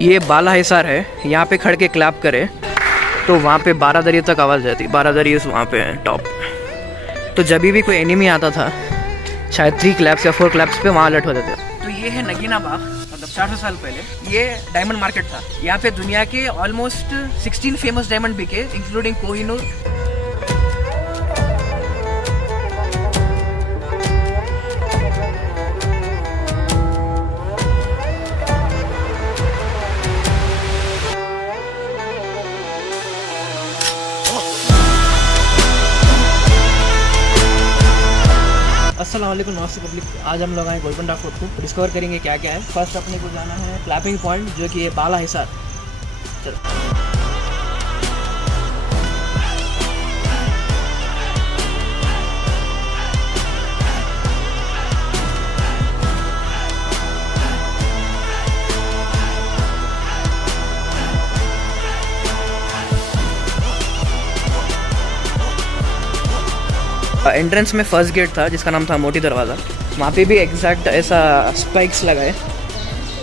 ये बाला हिसार है, यहाँ पे खड़ के क्लैप करे तो वहाँ पे 12 दरिया तक आवाज़ जाती। 12 दरिया वहाँ पे है टॉप। तो जब भी कोई एनिमी आता था शायद 3 क्लैप्स या 4 क्लैप्स पे वहाँ अलर्ट हो जाते। तो ये है नगीना बाग, मतलब 400 साल पहले ये डायमंड मार्केट था। यहाँ पे दुनिया के ऑलमोस्ट 16 फेमस डायमंड बिके, इंक्लूडिंग कोहिनूर। अस्सलाम वालेकुम, नमस्ते पब्लिक। आज हम लोग आए गोलकुंडा फोर्ट को डिस्कवर करेंगे क्या क्या है। फर्स्ट अपने को जाना है क्लैपिंग पॉइंट, जो कि ये बाला हिसार। चलो एंट्रेंस में फर्स्ट गेट था जिसका नाम था मोटी दरवाज़ा। वहाँ पे भी एग्जैक्ट ऐसा स्पाइक्स लगाए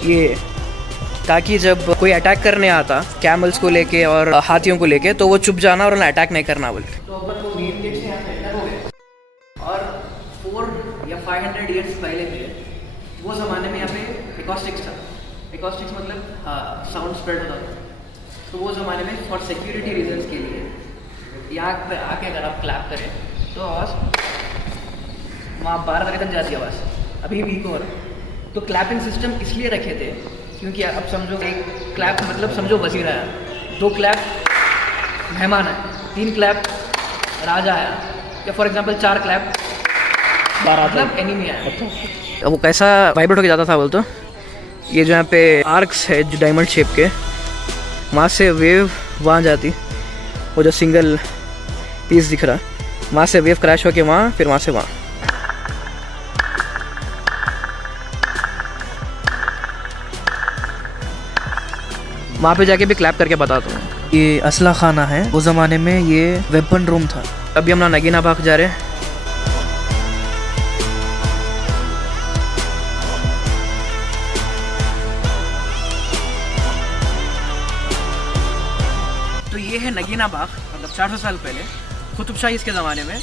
ये, ताकि जब कोई अटैक करने आता कैमल्स को लेके और हाथियों को लेके तो वो चुप जाना और उन्हें अटैक नहीं करना बोल के। तो अपन को मेन गेट से यहाँ पे एंटर हो गए और 4 या 500 ईयर्स पहले के वो ज़माने में यहाँ पे एकॉस्टिक्स था। एकॉस्टिक्स मतलब साउंड स्प्रेड होता था। तो वो ज़माने में फॉर सिक्योरिटी रीजन्स के लिए यहाँ पे आके अगर आप क्लैप करें तो आवाज़ वहाँ 12 तक जाती आवाज़, अभी भी हो रहा। तो क्लैपिंग सिस्टम इसलिए रखे थे क्योंकि अब समझो एक क्लैप मतलब समझो वजीर आया, 2 क्लैप मेहमान है, 3 क्लैप राजा आया, या फॉर एग्जांपल 4 क्लैप मतलब एनिमी आया। वो कैसा वाइब्रेट होकर जाता था बोल, तो ये जो यहाँ पे आर्क्स है जो डायमंड शेप के, वहाँ से वेव वहाँ जाती। वो जो सिंगल पीस दिख रहा वहाँ से वेव क्रैश होके वहाँ, फिर वहाँ से वहाँ। वहाँ पे जाके भी क्लैप करके बताता हूँ। ये असला खाना है, उस ज़माने में ये वेपन रूम था। अभी हम ना नगीना बाग जा रहे हैं। तो ये है नगीना बाग, मतलब 400 साल पहले कुतुब शाही इसके ज़माने में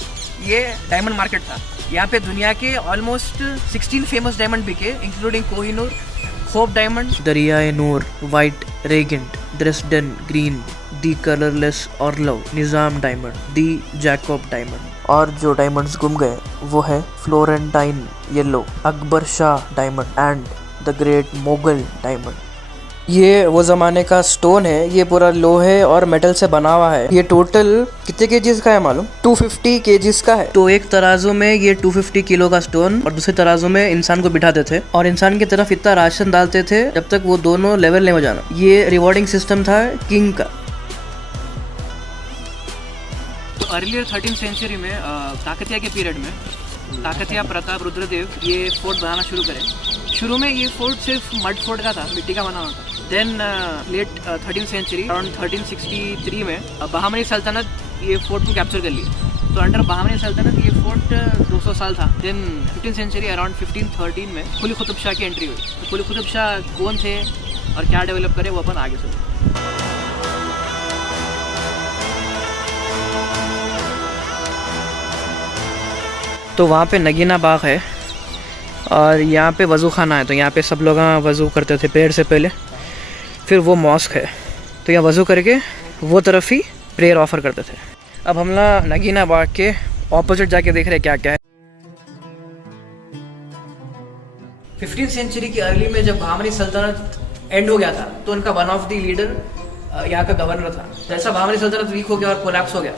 ये डायमंड मार्केट था। यहाँ पे दुनिया के ऑलमोस्ट 16 फेमस डायमंड बिके, including Kohinoor, Hope diamond, Daryae Noor, white Regent, Dresden Green, the colourless Orlov, Nizam diamond, the Jacob diamond. और जो डायमंड्स गुम गए वो है Florentine yellow, Akbar Shah diamond and the great Mogul diamond. ये वो ज़माने का स्टोन है, ये पूरा लोहे और मेटल से बना हुआ है। ये टोटल कितने केजीज का है मालूम? 250 केजीज का है। तो एक तराजू में ये 250 किलो का स्टोन और दूसरे तराजू में इंसान को बिठाते थे और इंसान की तरफ इतना राशन डालते थे जब तक वो दोनों लेवल नहीं हो जाना। ये रिवॉर्डिंग सिस्टम था किंग का। तो अर्लियर 13th सेंचुरी में काकतिया के पीरियड में काकतिया प्रताप रुद्रदेव ये फोर्ट बनाना शुरू करें। शुरू में ये फोर्ट सिर्फ मड फोर्ट का था, मिट्टी का बना हुआ था। Then let 13th century around 1363 में बहामनी सल्तनत ये फोर्ट को कैप्चर कर ली। तो अंडर बहामनी सल्तनत ये फोर्ट 200 साल था। देन 15th सेंचुरी अराउंड 1513 में कुली कुतुब शाह की एंट्री हुई। तो कुली कुतुब शाह कौन थे और क्या डेवलप करे वो अपन आगे सुने। तो वहाँ पे नगीना बाग है और यहाँ पे वज़ू खाना है। तो यहाँ पे सब लोग वज़ू करते थे प्रेयर से पहले। फिर वो मॉस्क है, तो यहाँ वज़ू करके वो तरफ ही प्रेयर ऑफर करते थे। अब हम ना नगीना बाग के ऑपोजिट जाके देख रहे हैं क्या क्या है। 15th सेंचुरी की अर्ली में जब बहामनी सल्तनत एंड हो गया था तो उनका वन ऑफ द लीडर यहाँ का गवर्नर था। जैसा बहामनी सल्तनत वीक हो गया और कोलैप्स हो गया,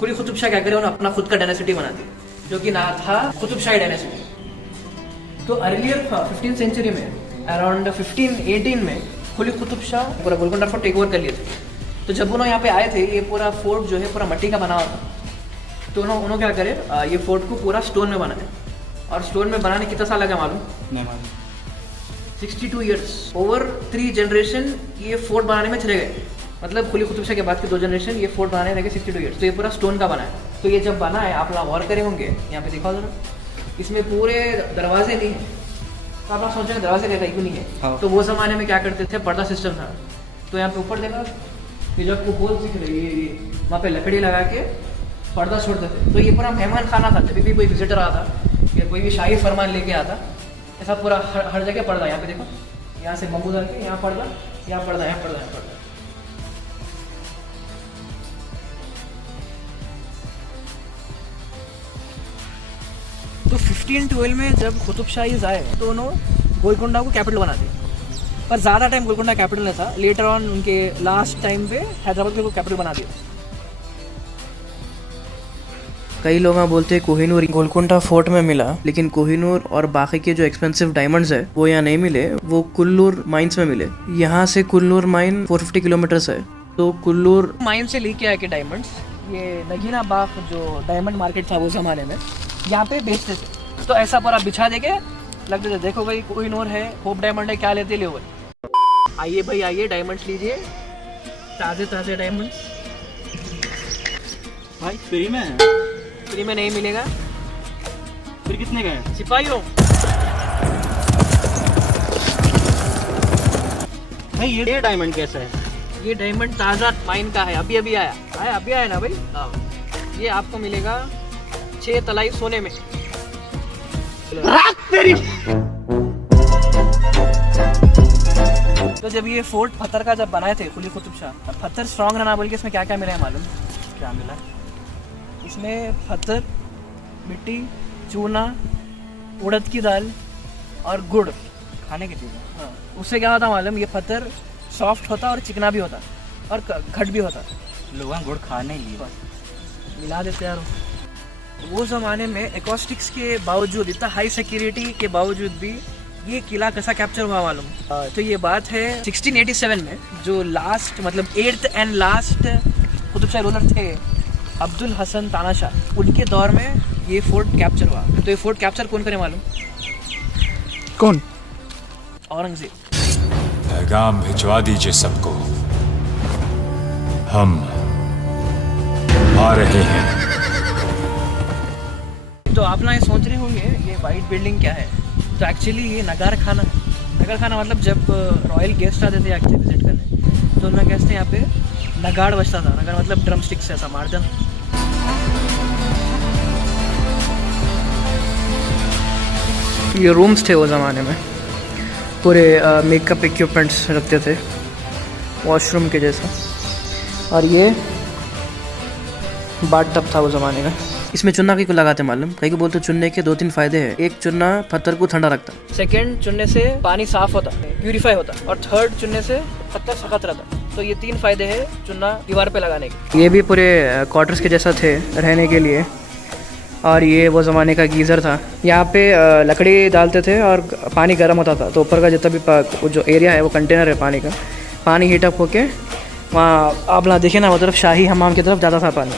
कुली कुतुब शाह क्या करे, उन्होंने अपना खुद का डायनेसिटी बना दी जो कि ना था कुतुब शाही डायनेसिटी। तो अर्लियर 15th सेंचुरी में अराउंड 1518 में कुली कुतुब शाह पूरा गोलकुंडा फोर्ट टेक ओवर कर लिए थे। तो जब उन्होंने यहाँ पे आए थे, ये पूरा फोर्ट जो है पूरा मिट्टी का बना हुआ था। तो उन्होंने क्या करे, ये फोर्ट को पूरा स्टोन में बनाए। और स्टोन में बनाने कितना साल लगा मालूम? 62 ईयर्स। ओवर 3 जनरेशन ये फोर्ट बनाने में चले गए। मतलब कुली कुतुब शाह के बाद के 2 जनरेशन ये फोर्ट बनाने लगे 62 ईयर्स। तो ये पूरा स्टोन का बना है। तो ये जब बना है, आप लोग गौर करे होंगे, यहाँ पे दिखाओ जरा, इसमें पूरे दरवाजे नहीं हैं, तो आप सोचेंगे दरवाजे रहता क्यों नहीं है। हाँ। तो वो ज़माने में क्या करते थे, पर्दा सिस्टम था। तो यहाँ पे ऊपर देखा, ये जो आपको होल दिख रही है, ये वहाँ पे लकड़ी लगा के पर्दा छोड़ते थे। तो ये पूरा मेहमान खाना था, जब भी कोई विजिटर आता या कोई भी शाही फरमान लेके आता, ऐसा पूरा हर जगह पर्दा। यहाँ पे देखो, यहाँ से बम्बू डाल के यहाँ पर्दा, यहाँ पर्दा, यहाँ पर्दा, यहाँ पर्दा। तो 1512 में जब कुतुब शाहीज आए तो उन्होंने गोलकुंडा को कैपिटल बना दिया, पर ज़्यादा टाइम गोलकुंडा कैपिटल नहीं था। लेटर ऑन उनके लास्ट टाइम पे हैदराबाद को कैपिटल बना दिया। कई लोग बोलते हैं कोहिनूर गोलकुंडा फोर्ट में मिला, लेकिन कोहिनूर और बाकी के जो एक्सपेंसिव डायमंड्स है वो यहाँ नहीं मिले, वो कुल्लूर माइंस में मिले। यहाँ से कुल्लूर माइन 450 किलोमीटर है। तो कुल्लूर माइन से लेके आके डायमंड्स ये नगीना बाग जो डायमंड मार्केट था वो ज़माने में, यहाँ पे बेचते थे। तो ऐसा पूरा बिछा देके लगते थे, देखो भाई कोहिनूर है, होप डायमंड है, क्या लेते ले भाई। आइए भाई आइए, डायमंड्स लीजिए, ताज़े ताज़े डायमंड्स। भाई फ्री में है? फ्री में नहीं मिलेगा। फिर कितने का है? सिपाहियों, भाई ये डायमंड कैसा है? ये डायमंड ताज़ा माइन का है, अभी अभी आया ना भाई। ये आपको मिलेगा 6 तलाई सोने में। तेरी। तो जब ये फोर्ट पत्थर का जब बनाए थे कुली कुतुब शाह, पत्थर स्ट्रॉन्ग रहना बोल के इसमें क्या क्या मिला है मालूम? क्या मिला? इसमें पत्थर, मिट्टी, चूना, उड़द की दाल और गुड़, खाने की चीज़? हाँ। उससे क्या होता मालूम? ये पत्थर सॉफ्ट होता और चिकना भी होता और घट भी होता। लोग गुड़ खाने ही मिला देते यार। वो ज़माने में एकॉस्टिक्स के बावजूद, इतना हाई सिक्योरिटी के बावजूद भी ये किला कैसा कैप्चर हुआ मालूम? तो ये बात है 1687 में, जो लास्ट मतलब 8th and last Qutub shahi ruler थे अब्दुल हसन तानाशाह, उनके दौर में ये फोर्ट कैप्चर हुआ। तो ये फोर्ट कैप्चर कौन करे मालूम? कौन? औरंगजेब। पैगाम भिजवा दीजिए सबको, हम आ रहे हैं। तो आप ना ये सोच रहे होंगे ये वाइट बिल्डिंग क्या है? तो एक्चुअली ये नगार खाना है। नगार खाना मतलब जब रॉयल गेस्ट आते थे एक्चुअली विजिट करने, तो उन्होंने कहते यहाँ पे नगाड़ बजता था। नगाड़ मतलब ड्रम स्टिक से ऐसा मार देना। ये रूम्स थे वो ज़माने में, पूरे मेकअप इक्विपमेंट्स रखते थे वॉशरूम के जैसा। और ये बाथ टब था वो ज़माने का। इसमें चुन्ना कई को लगाते मालूम? कई को बोलते चुनने के 2-3 फायदे हैं। एक, चुन्ना पत्थर को ठंडा रखता। सेकंड, चुनने से पानी साफ होता, प्यूरिफाई होता। और थर्ड, चुनने से पत्थर सख्त रहता। तो ये 3 फायदे हैं चुन्ना दीवार पे लगाने के। ये भी पूरे क्वार्टर्स के जैसा थे रहने के लिए। और ये वो ज़माने का गीज़र था। यहाँ पे लकड़ी डालते थे और पानी गर्म होता था, तो ऊपर का जितना भी जो एरिया है वो कंटेनर है पानी का, पानी हीटअप होके वहाँ आप ना देखें ना, वो तरफ शाही हमाम की तरफ जाता था पानी।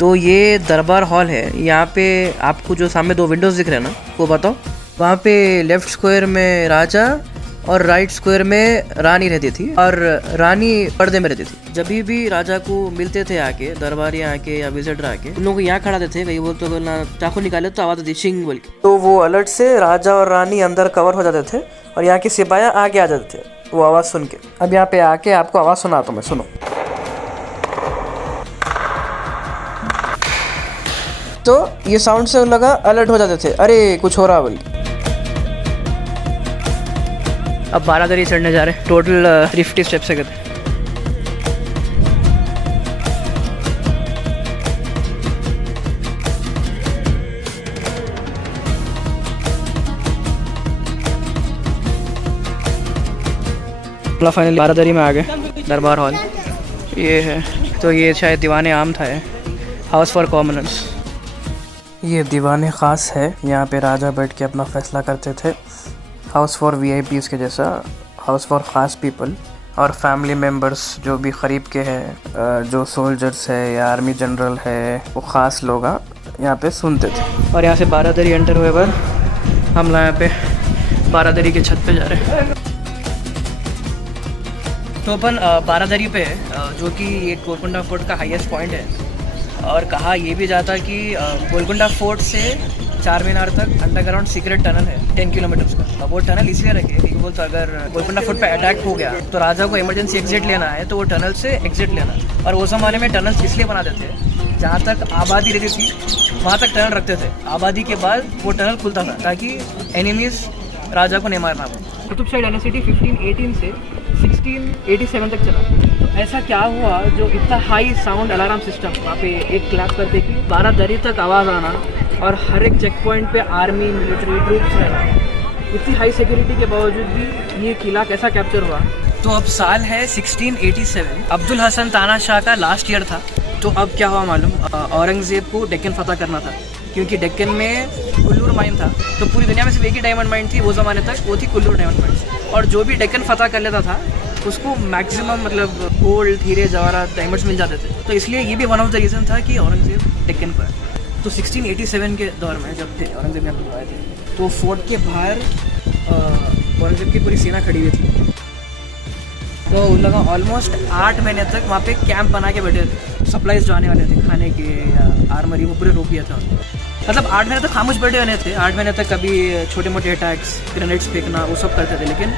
तो ये दरबार हॉल है। यहाँ पे आपको जो सामने 2 विंडोज़ दिख रहे हैं ना, वो बताओ। वहाँ पे लेफ़्ट स्क्वायर में राजा और राइट स्क्वायर में रानी रहती थी, और रानी पर्दे में रहती थी। जब भी राजा को मिलते थे आके, दरबारी आके या विजिटर आके, उन लोग यहाँ खड़ा थे। कहीं बोलते बोलना चाकू निकाले तो आवाज़ आती शिंग बोल के। तो वो अलर्ट से राजा और रानी अंदर कवर हो जाते थे और यहाँ के सिपाही आगे आ जाते थे वो आवाज़ सुन के। अब यहाँ पे आके आपको आवाज़ सुनाता हूँ मैं, सुनो। तो ये साउंड से लगा अलर्ट हो जाते थे, अरे कुछ हो रहा बोल। अब 12 दरी चढ़ने जा रहे हैं। टोटल 50 स्टेप्स है कहते। फाइनली 12 दरी में आ गए। दरबार हॉल ये है। तो ये शायद दीवाने आम था, हाउस फॉर कॉमनर्स। ये दीवाने ख़ास है, यहाँ पे राजा बैठ के अपना फ़ैसला करते थे। हाउस फॉर VIPs के जैसा, हाउस फॉर ख़ास पीपल और फैमिली मेम्बर्स जो भी करीब के हैं, जो सोल्जर्स है या आर्मी जनरल है, वो ख़ास लोग यहाँ पे सुनते थे। और यहाँ से 12 दरी एंटर हुए बाद हम यहाँ पे 12 दरी के छत पे जा रहे हैं। तो अपन 12 दरी पे जो कि एक गोलकुंडा फोर्ट का हाईएस्ट पॉइंट है। और कहा ये भी जाता कि गोलकुंडा फोर्ट से चार मीनार तक अंडरग्राउंड सीक्रेट टनल है 10 किलोमीटर का। अब वो टनल इसलिए रखे क्योंकि बोलते अगर गोलकुंडा फोर्ट पे अटैक हो गया तो राजा को इमरजेंसी एग्जिट लेना है तो वो टनल से एग्जिट लेना। और उस ज़माने में टनल्स इसलिए बनाते थे जहाँ तक आबादी रहती थी वहाँ तक टनल रखते थे, आबादी के बाद वो टनल खुलता था ताकि एनिमीज राजा को नहीं मारना पाए। कुतुब शाही डायनेस्टी 1518 से 1687 तक चला। तो ऐसा क्या हुआ जो इतना हाई साउंड अलार्म सिस्टम, वहाँ पे एक क्लैप करते कि 12 दरी तक आवाज़ आना और हर एक चेक पॉइंट पे आर्मी मिलिट्री ट्रूप्स रहना, इतनी हाई सिक्योरिटी के बावजूद भी ये किला कैसा कैप्चर हुआ। तो अब साल है 1687, अब्दुल हसन ताना शाह का लास्ट ईयर था। तो अब क्या हुआ मालूम, औरंगज़ेब को डेक्कन फतह करना था क्योंकि डेक्कन में कुल्लूर माइन था। तो पूरी दुनिया में सिर्फ एक ही डायमंड माइन थी वो ज़माने तक, वो थी कुल्लूर डायमंड माइन। और जो भी डेक्कन फतह कर लेता था उसको मैक्सिमम मतलब गोल्ड, हीरे, जवाहरात, डायमंड्स मिल जाते थे। तो इसलिए ये भी वन ऑफ द रीज़न था कि औरंगज़ेब डेक्कन पर। तो 1687 के दौर में जब थे औरंगज़ेब यहाँ पर आए थे तो फोर्ट के बाहर औरंगज़ेब की पूरी सेना खड़ी हुई थी। तो उन लोगों ऑलमोस्ट 8 महीने तक वहाँ पे कैंप बना के बैठे थे। सप्लाईज जो आने वाले थे खाने के या आर्मरी वो पूरे रोक दिया था। मतलब 8 महीने तक खामोश बैठे रहने थे। 8 महीने तक कभी छोटे मोटे अटैक्स, ग्रेनेड्स फेंकना वो सब करते थे, लेकिन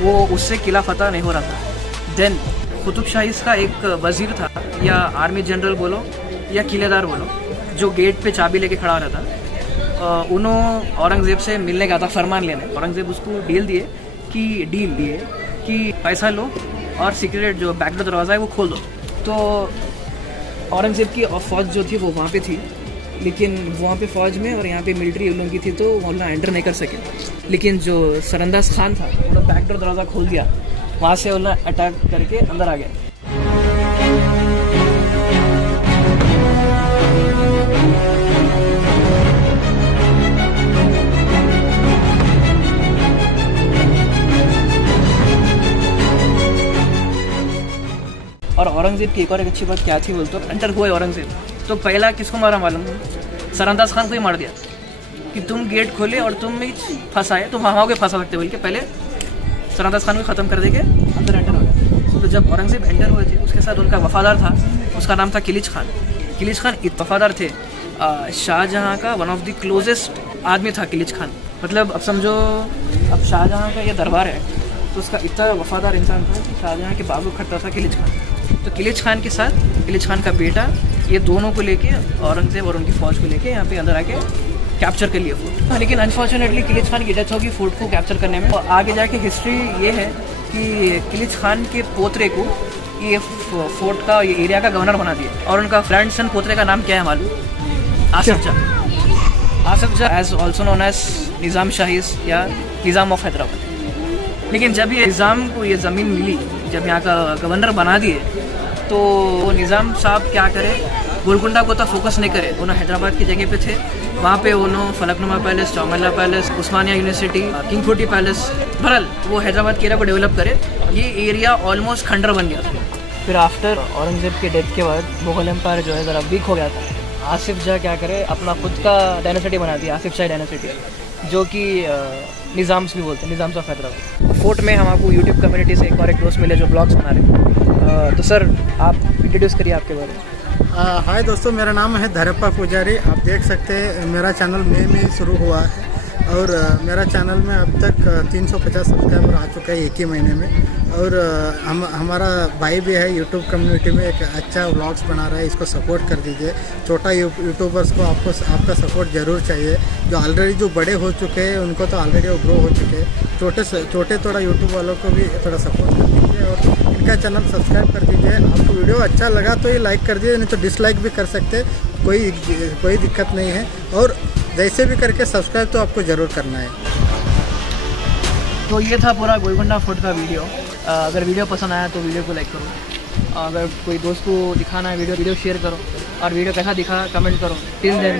वो उससे किला फतह नहीं हो रहा था। देन कुतुब शाही का एक वज़ीर था या आर्मी जनरल बोलो या किलेदार बोलो, जो गेट पे चाबी लेके खड़ा रहता, उन्होंने औरंगज़ेब से मिलने गया था फरमान लेने। औरंगज़ेब उसको डील दिए कि पैसा लो और सीक्रेट जो बैकडोर दरवाज़ा है वो खोल दो। तो औरंगज़ेब की फ़ौज जो थी वो वहाँ पे थी, लेकिन वहाँ पे फ़ौज में और यहाँ पे मिलिट्री उन लोगों की थी तो वो लोग एंटर नहीं कर सके। लेकिन जो सरंदाज खान था वो बैकडोर दरवाज़ा खोल दिया, वहाँ से वो लोग अटैक करके अंदर आ गए। और औरंगज़ेब की एक और एक अच्छी बात क्या थी बोलते तो एंटर हुए औरंगज़ेब तो पहला किसको मारा मालूम, सरंदाज खान को ही मार दिया कि तुम गेट खोले और तुम ही फंसाए, तुम वहाँ के फंसा सकते बोल के पहले सरंदाज खान को ख़त्म कर देके अंदर एंटर हो गया। तो जब औरंगज़ेब एंटर हुए थे उसके साथ उनका वफ़ादार था, उसका नाम था किलिच खान। किलिच खान वफ़ादार थे शाहजहाँ का, वन ऑफ द क्लोजेस्ट आदमी था किलिच खान। मतलब अब समझो अब शाहजहाँ का ये दरबार है तो उसका इतना वफ़ादार इंसान था कि शाहजहाँ के बाबू खड़ता था किलिच खान। तो किलिच खान के साथ किलिच खान का बेटा, ये दोनों को लेके औरंगज़ेब और उनकी फ़ौज को लेके यहाँ पे अंदर आके कैप्चर कर लिया फोर्ट। लेकिन अनफॉर्चुनेटली किलिच खान की डेथ होगी फोर्ट को कैप्चर करने में। और आगे जाके हिस्ट्री ये है कि किलिच खान के पोतरे को ये फोर्ट का, ये एरिया का गवर्नर बना दिया। और उनका फ्रेंड सन पोतरे का नाम क्या है मालूम, Asif Shah. Asif Shah as also known as Nizam Shahis या निज़ाम ऑफ हैदराबाद। लेकिन जब ये निज़ाम को ये ज़मीन मिली, जब यहाँ का गवर्नर बना दिए, तो वो निज़ाम साहब क्या करे, गोलकुंडा को तो फोकस नहीं करे। उन्होंने हैदराबाद की जगह पे थे, वहाँ पे उन्होंने फलकनुमा पैलेस, चौमल्ला पैलेस, उस्मानिया यूनिवर्सिटी, किंग फोर्टी पैलेस, बहरहाल वो हैदराबाद के एरिया को डेवलप करे। ये एरिया ऑलमोस्ट खंडर बन गया था। फिर आफ्टर औरंगज़ेब के डेथ के बाद मुगल एम्पायर जो है ज़रा वीक हो गया था। आसिफ शाह क्या करे, अपना खुद का डायनेसिटी बना दिया, आसिफ शाही डायनेसिटी, जो कि निज़ाम्स भी बोलते हैं, निज़ाम्स ऑफ हैदराबाद। फोर्ट में हम आपको यूट्यूब कम्युनिटी से एक और एक दोस्त मिले जो ब्लॉग्स बना रहे। तो सर आप इंट्रोड्यूस करिए आपके बारे में। हाय दोस्तों, मेरा नाम है धरप्पा पुजारी। आप देख सकते हैं मेरा चैनल मई में शुरू हुआ है और मेरा चैनल में अब तक 350 सब्सक्राइबर आ चुका है एक ही महीने में। और हमारा भाई भी है यूट्यूब कम्युनिटी में, एक अच्छा व्लॉग्स बना रहा है, इसको सपोर्ट कर दीजिए। छोटा यूट्यूबर्स को आपका सपोर्ट ज़रूर चाहिए। जो ऑलरेडी जो बड़े हो चुके हैं उनको तो ऑलरेडी वो ग्रो हो चुके हैं, छोटे थोड़ा यूट्यूब वालों को भी थोड़ा सपोर्ट कर दीजिए और इनका चैनल सब्सक्राइब कर दीजिए। आपको वीडियो अच्छा लगा तो ये लाइक कर दीजिए, नहीं तो डिसलाइक भी कर सकते, कोई दिक्कत नहीं है। और जैसे भी करके सब्सक्राइब तो आपको ज़रूर करना है। तो ये था पूरा गोलकुंडा फोर्ट का वीडियो। अगर वीडियो पसंद आया तो वीडियो को लाइक करो, अगर कोई दोस्त को दिखाना है वीडियो शेयर करो, और वीडियो कैसा दिखा कमेंट करो। Till then